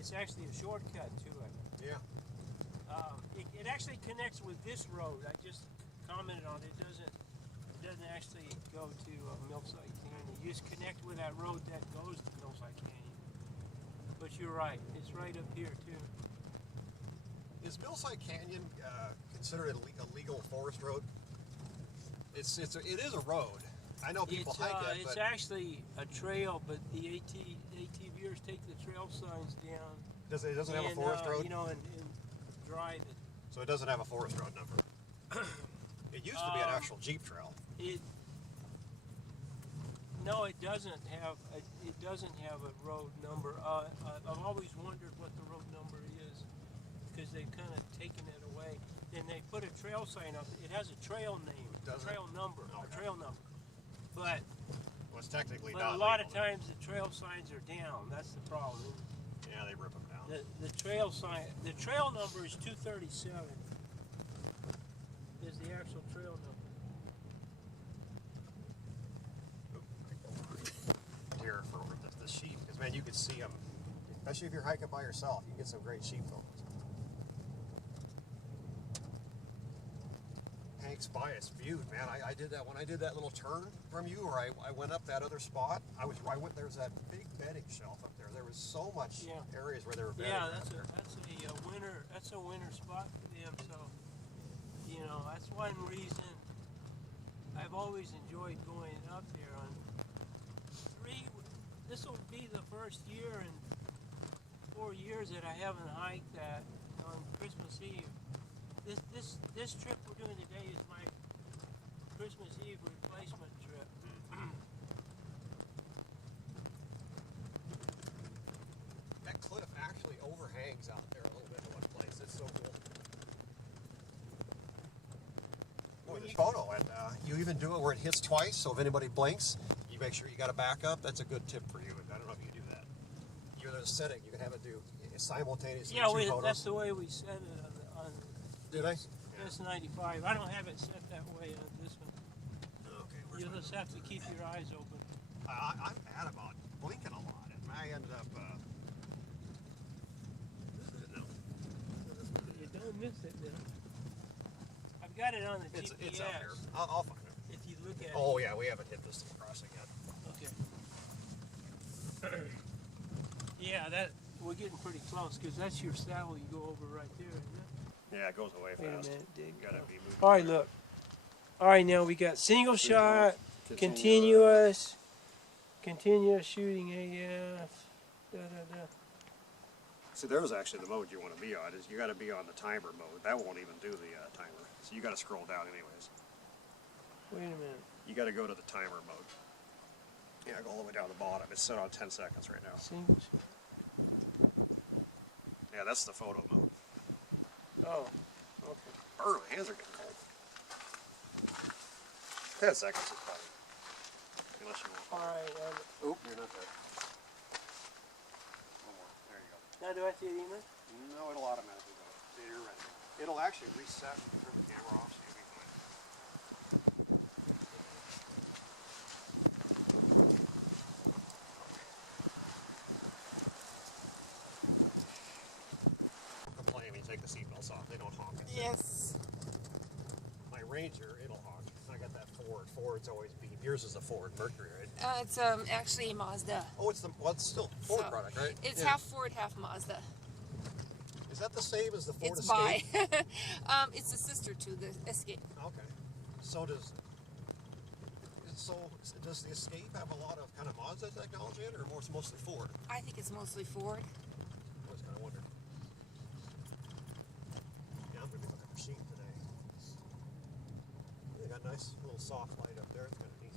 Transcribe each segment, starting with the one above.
It's actually a shortcut to it. Yeah. It actually connects with this road. I just commented on it. It doesn't actually go to Millside Canyon. You just connect with that road that goes to Millside Canyon. But you're right. It's right up here too. Is Millside Canyon considered a legal forest road? It is a road. I know people hike it, it's but actually a trail, but the ATVers take the trail signs down. it doesn't have a forest road? You know, and drive it. So it doesn't have a forest road number. It used to be an actual Jeep trail. No, it doesn't have a road number. I've always wondered what the road number is because they've kind of taken it away. And they put a trail sign up. It has a trail name, trail number, a trail number. But it's technically but not a lot legal. of times the trail signs are down. That's the problem. Yeah, they rip them down. The trail sign, the trail number is 237. Is the actual trail number. Here for the sheep, because man, you could see them, especially if you're hiking by yourself. You get some great sheep photos. Hank's Bias viewed, man. I did that when I did that little turn from you, or I went up that other spot. There's that big bedding shelf up there. There was so much areas where there were bedding. Yeah, that's a winter spot for them. So, you know, that's one reason I've always enjoyed going up there. This will be the first year in 4 years that I haven't hiked that on Christmas Eve. This trip we're doing today is my Christmas Eve replacement trip. That cliff actually overhangs out there a little bit in one place. It's so cool. Boy, this photo, and you even do it where it hits twice, so if anybody blinks, you make sure you got a backup. That's a good tip for you. I don't know if you do that. You're in a setting, you can have it do simultaneously. Yeah, that's the way we set it on Did I? this 95. I don't have it set that way on this one. Okay. You'll just have to keep your eyes open. I'm bad about blinking a lot, and I ended up. No. You don't miss it, then. I've got it on the GPS. It's out here. I'll find it. If you look at it. Oh yeah, we haven't hit this crossing yet. Okay. Yeah, we're getting pretty close because that's your saddle you go over right there, isn't it? Yeah, it goes away Wait fast. a minute, Dig. You gotta be moving. All right, look. All right, now we got single shot, continuous shooting AF. See, there's actually the mode you want to be on. Is you got to be on the timer mode. That won't even do the timer. So you got to scroll down anyways. Wait a minute. You got to go to the timer mode. Yeah, go all the way down the bottom. It's set on 10 seconds right now. Single shot. Yeah, that's the photo mode. Oh, okay. Burn, my hands are getting cold. 10 seconds is fine. Unless you want. All right. Oop, you're not there. One more. There you go. Now do I see it even? No, it'll automatically go. See, you're ready. It'll actually reset when you turn the camera off, so you'll be fine. Complain when you take the seatbelts off. They don't honk. Yes. My Ranger, it'll honk. I got that Ford. Ford's always beep. Yours is a Ford Mercury, right? It's actually Mazda. Oh, it's still Ford product, right? It's half Ford, half Mazda. Is that the same as the Ford It's Escape? by. It's a sister to the Escape. Okay. So does the Escape have a lot of kind of Mazda technology in it, or mostly Ford? I think it's mostly Ford. I was kind of wondering. Yeah, I'm going to look at the machine today. They got a nice little soft light up there. It's kind of neat.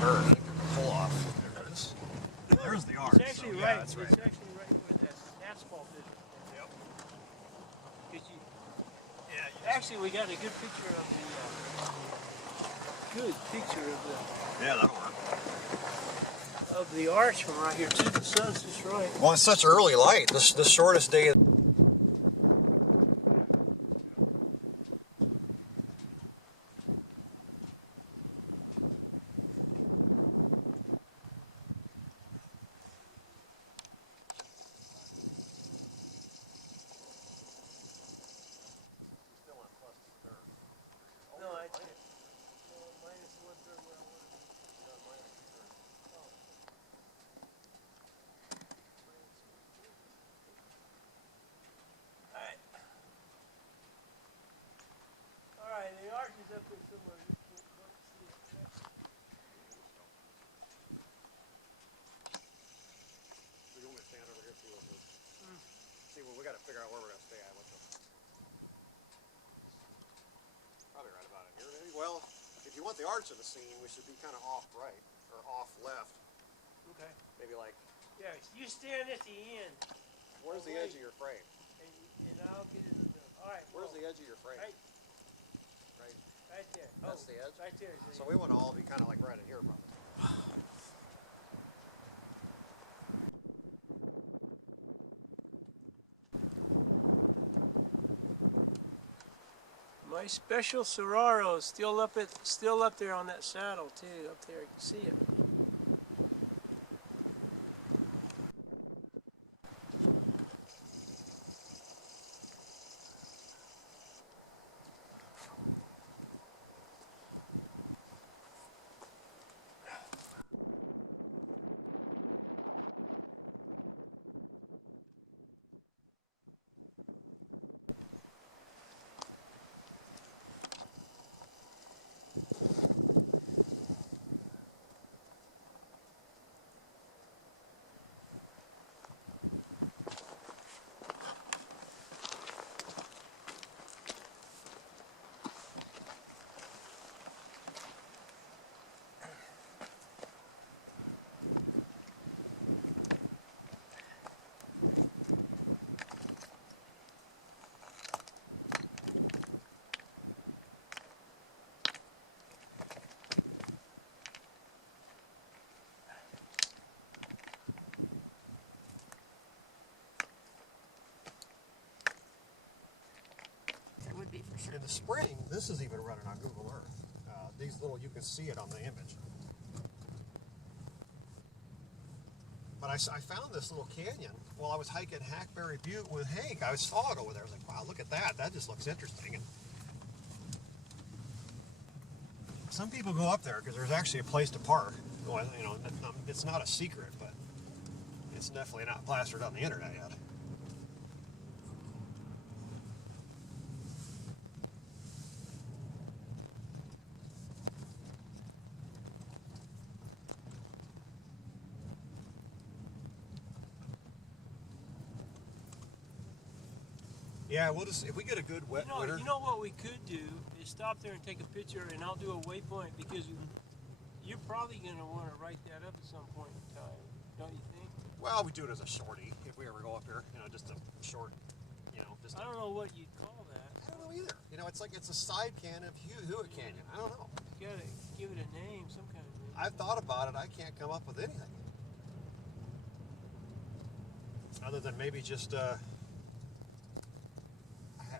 Turn and pull off. There it is. There's the arch. It's actually so, right. Yeah, that's right. It's actually right where that asphalt is. Yep. Actually, we got a good picture of good picture Yeah, that'll work. of the arch from right here too. The sun's just right. Well, it's such early light. The shortest day. No, I did. Minus 1/3 where I wanted. All right, the arch is up there somewhere. You can't quite see it. You want me to stand over here and see what we see? Well, we got to figure out where we're going to stay at. Probably right about it here, maybe. Well, if you want the arch of the scene, we should be kind of off right or off left. Okay. Maybe like. Yeah, you stand at the end. Where's the edge of your frame? And I'll get in the middle. All right. Where's the edge of your frame? Right. Right. Right there. That's the edge? Right there. So we want to all be kind of like right in here, probably. My special Serraro is still up there on that saddle too. Up there, you can see it. That would be for sure. In the spring, this is even running on Google Earth. These little, you can see it on the image. But I found this little canyon while I was hiking Hackberry Butte with Hank. I saw it over there. I was like, wow, look at that. That just looks interesting. And some people go up there because there's actually a place to park. Well, you know, it's not a secret, but it's definitely not plastered on the internet yet. Yeah, we'll just, if we get a good wet winter. You know what we could do is stop there and take a picture, and I'll do a waypoint because you're probably going to want to write that up at some point in time, don't you think? Well, we do it as a shorty if we ever go up here. You know, just a short. You know, just. I don't know what you'd call that. I don't know either. You know, it's like it's a side can of Hewitt Canyon. I don't know. You gotta give it a name, some kind of name. I've thought about it. I can't come up with anything other than maybe just.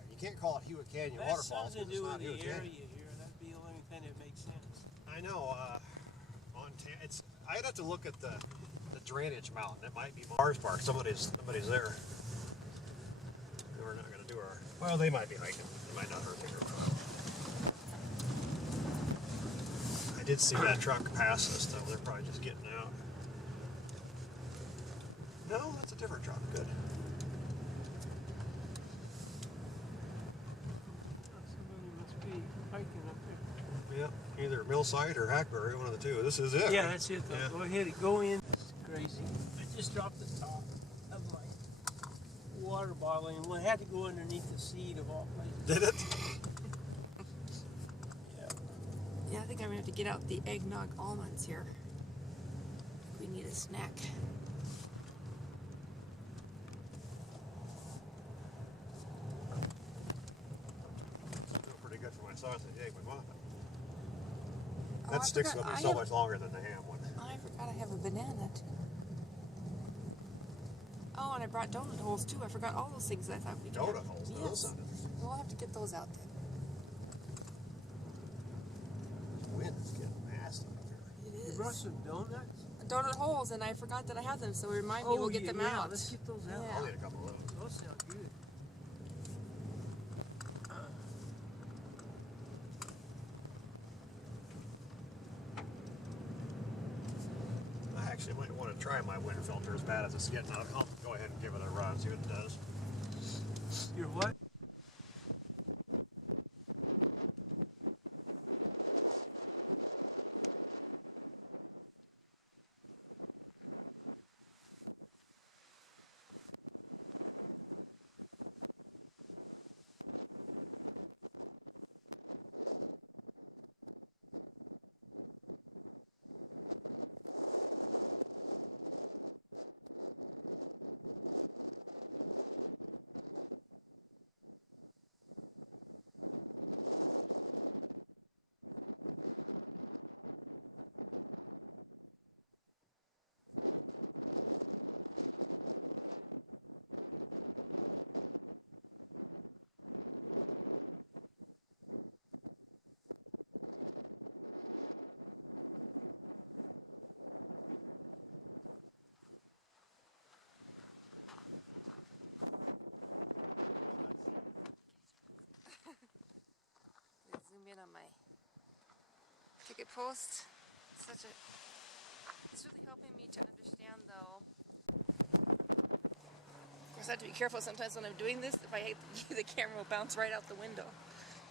You can't call it Hewitt Canyon That's Waterfalls something to because do it's with not the Hewitt area Canyon. here. That'd be the only thing that makes sense. I know. It's. I'd have to look at the drainage mountain. It might be Mars Park. Somebody's there. We're not going to do our. Well, they might be hiking. They might not hurt their group. I did see that truck pass us, though. They're probably just getting out. No, that's a different truck. Good. Somebody must be hiking up there. Yeah, either Millside or Hackberry, one of the two. This is it. Yeah, right? that's it though. Yeah. Go ahead, go in. It's crazy. I just dropped the top of my water bottle and we had to go underneath the seat of all places. Did it? Yeah. Yeah, I think I'm gonna have to get out the eggnog almonds here. We need a snack. It's doing pretty good for my sausage egg McMuffin. That I sticks forgot with I you so have- much longer than the ham one. I forgot I have a banana too. Oh, and I brought donut holes too. I forgot all those things that I thought we could have. Donut holes? No, Yes. those sound interesting. We'll have to get those out then. The wind is getting nasty up here. It You is. brought some donuts? Donut holes, and I forgot that I had them, so remind me, we'll get them yeah, out. let's get those out. Yeah. I'll eat a couple of those. Those sound good. I actually might want to try my wind filter as bad as it's getting. I'll go ahead and give it a run, see what it does. Your what? Let's zoom in on my ticket post. It's really helping me to understand though. Of course, I have to be careful sometimes when I'm doing this. If I hit the camera will bounce right out the window.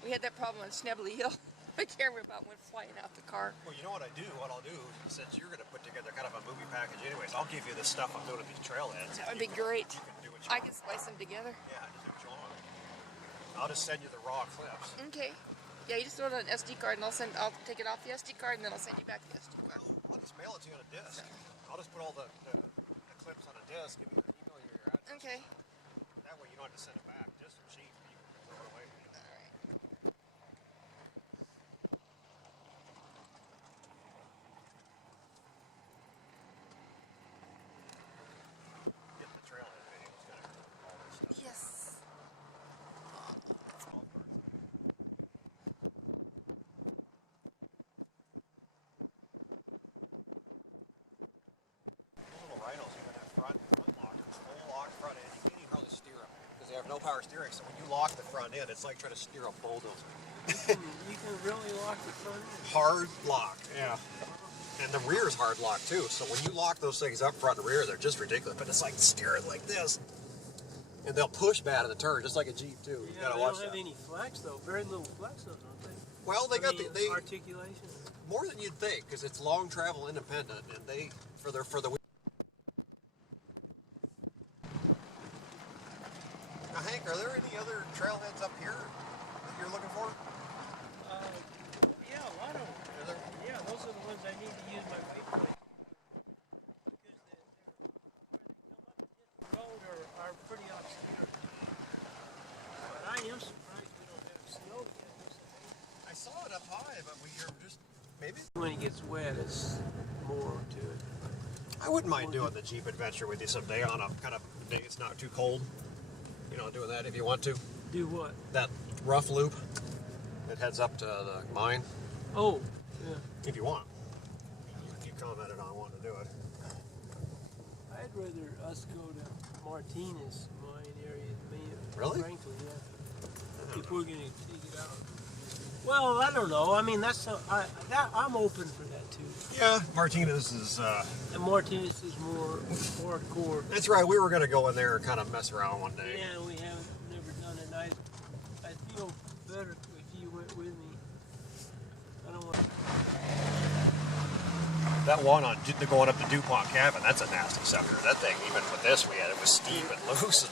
We had that problem on Schnebley Hill. My camera about went flying out the car. Well, you know what I do? What I'll do, since you're going to put together kind of a movie package anyways, I'll give you the stuff I'm doing at these trailheads. That would be great. You can do what you I want. can splice them together. Yeah, just do what you want. I'll just send you the raw clips. Okay. Yeah, you just throw it on an SD card and I'll take it off the SD card and then I'll send you back the SD card. Well, I'll just mail it to you on a disc. I'll just put all the clips on a disc, give you an email you your address. Okay. That way you don't have to send it back. Discs are cheap. You can throw it away. Alright. Get the trailhead video. It's got all this stuff. Yes. All parts. Those little rhinos even have front lock. It's full lock front end. You can't even hardly steer them because they have no power steering. So when you lock the front end, it's like trying to steer a bulldozer. You can really lock the front end. Hard lock. Yeah. And the rear is hard lock too. So when you lock those things up front and rear, they're just ridiculous. But it's like steering like this. And they'll push bad in the turn, just like a Jeep too. You Yeah, gotta they watch don't have that. any flex though. Very little flex on them, don't they? Well, they got the articulation. more than you'd think because it's long travel independent, and they for the. Now, Hank, are there any other trailheads up here that you're looking for? Oh yeah, a lot of them. Are there? Yeah, those are the ones I need to use my waypoint. Because where they come up and hit the road are pretty obscure. But I am surprised we don't have snow yet. I saw it up high, but you're just maybe. When it gets wet, it's more to it. I wouldn't mind doing the Jeep adventure with you someday on a kind of day it's not too cold. You know, doing that if you want to. Do what? That rough loop that heads up to the mine, Oh, yeah. if you want. You commented on wanting to do it. I'd rather us go to Martinez mine area than me. Really? Frankly, yeah. If we're gonna take it out. Well, I don't know. I mean, I'm open for that too. Yeah, Martinez is. And Martinez is more hardcore. That's right. We were gonna go in there and kind of mess around one day. Yeah, we haven't never done it. I feel better if you went with me. I don't want. That one on going up the DuPont cabin, that's a nasty sucker. That thing, even with this, it was steep and loose.